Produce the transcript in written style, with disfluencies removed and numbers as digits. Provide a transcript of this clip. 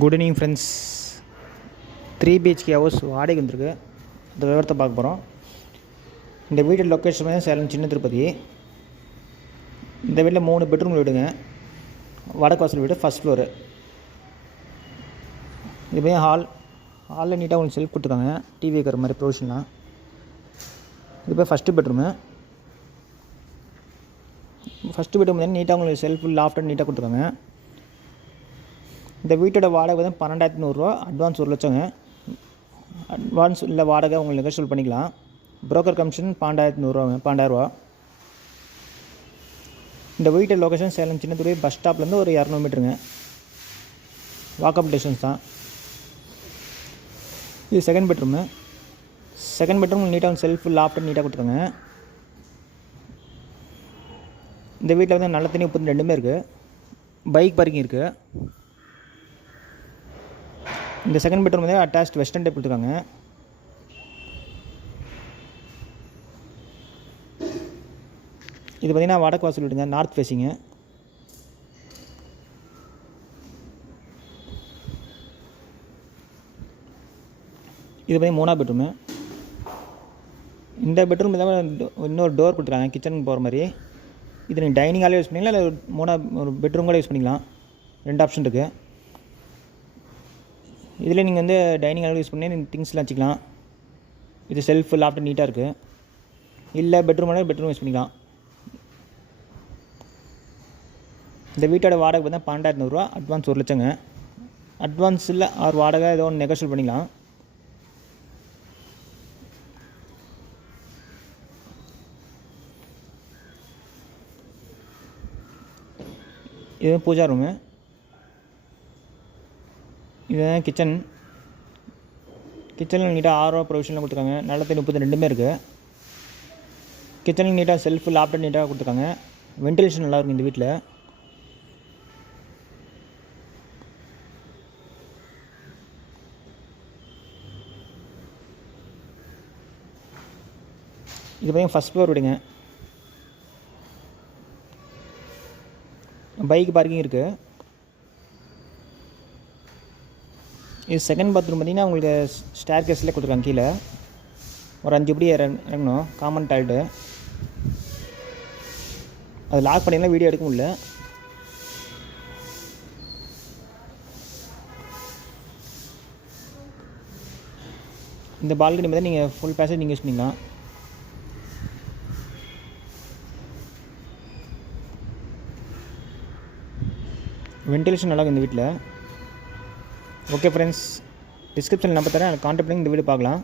Good evening friends. 3 BHK house வாடகை வந்திருக்கு. இந்த விவரத்தை பார்க்க போகிறோம். இந்த வீட்டு லொக்கேஷன் வந்து சேலம் சின்ன திருப்பதி. இந்த வீட்டில் 3 பெட்ரூம் வீடுங்க. வடக்கு வாசல் வீடு, ஃபஸ்ட் ஃப்ளோரு. இது போய் ஹாலில் நீட்டாக உங்களுக்கு செல்ஃப் கொடுத்துருக்காங்க, டிவி வைக்கிற மாதிரி ப்ரொவிஷன்லாம். இது போய் ஃபஸ்ட்டு பெட்ரூமு. ஃபஸ்ட்டு பெட்ரூம் வந்து நீட்டாக உங்களுக்கு செல்ஃப் லாஃப்ட் நீட்டாக கொடுத்துருக்காங்க. இந்த வீட்டோட வாடகை வந்து 12,100 ரூபா. அட்வான்ஸ் 1 லட்சங்க. அட்வான்ஸ் இல்லை வாடகை உங்களுக்கு நெகோஷியபிள் பண்ணிக்கலாம். புரோக்கர் கமிஷன் 12,100 ரூபாங்க, 12,000 ரூபா. இந்த வீட்டு லொக்கேஷன் சேலம் சின்னத்துறை பஸ் ஸ்டாப்லேருந்து ஒரு 200 மீட்டருங்க. வாக்கப் டிஸ்டன்ஸ் தான். இது செகண்ட் பெட்ரூமு. செகண்ட் பெட்ரூம் நீட்டாக செல்ஃப் லாஃப்ட் நீட்டாக கொடுத்துருங்க. இந்த வீட்டில் வந்து நல்ல தண்ணி, உப்பு தண்ணி ரெண்டுமே இருக்குது. பைக் பார்க்கிங் இருக்குது. இந்த செகண்ட் பெட்ரூம் வந்து அட்டாச்ட் வெஸ்டர்ன் டைப் கொடுத்துருக்காங்க. இது பார்த்திங்கன்னா வடக்கு வாசல் வீடுங்க, நார்த் ஃபேஸிங்கு. இது பார்த்திங்கன்னா 3ஆவது பெட்ரூமு. இந்த பெட்ரூம் தான் இன்னொரு டோர் கொடுத்துருக்காங்க கிச்சனுக்கு போகிற மாதிரி. இது நீங்கள் டைனிங் ஹாலே யூஸ் பண்ணிக்கலாம், இல்லை ஒரு பெட்ரூம் கூட யூஸ் பண்ணிக்கலாம். 2 ஆப்ஷன் இருக்குது. இதில் நீங்கள் வந்து டைனிங் ஹால் யூஸ் பண்ணி நீங்கள் திங்ஸ்லாம் வச்சுக்கலாம். இது செல்ஃப் லாஃப்ட் நீட்டாக இருக்குது. இல்லை பெட்ரூம் யூஸ் பண்ணிக்கலாம். இந்த வீட்டோட வாடகை பார்த்தா 12,100 ரூபா. அட்வான்ஸ் 1 லட்சங்க. அட்வான்ஸ் இல்லை ஆர் வாடகை ஏதோ ஒன்று நெகோஷியபிள் பண்ணிக்கலாம். இது பூஜா ரூமு. இதுதான் கிச்சன். கிச்சனில் நீட்டாக 6 ரூபா ப்ரொவிஷனில் கொடுத்துருக்காங்க. நல்ல தண்ணி, உப்பு தண்ணி ரெண்டுமே இருக்குது. கிச்சனில் நீட்டாக செல்ஃப் லாப்டாப் நீட்டாக கொடுத்துருக்காங்க. வென்டிலேஷன் நல்லாயிருக்கும் இந்த வீட்டில். இது பார்த்தீங்கன்னா ஃபஸ்ட் ஃப்ளோர் விடுங்க. பைக் பார்க்கிங் இருக்குது. இது செகண்ட் பாத்ரூம் பார்த்திங்கன்னா உங்களுக்கு ஸ்டேர் கேஸில் கொடுத்துருக்காங்க. கீழே ஒரு 5 படி இறங்கணும். Common toilet. அது லாக் பண்ணிங்கன்னா வீடியோ எடுக்க முடியல. இந்த பால்கனி பார்த்தா நீங்கள் ஃபுல் பேசேஜ் நீங்கள் யூஸ் பண்ணிக்கலாம். வென்டிலேஷன் நல்லா இந்த வீட்டில். ஓகே ஃப்ரெண்ட்ஸ், டிஸ்கிரிப்ஷனில் நம்பர் தரேன், அதை கான்டாக்ட் பண்ணி இந்த வீடியோ பார்க்கலாம்.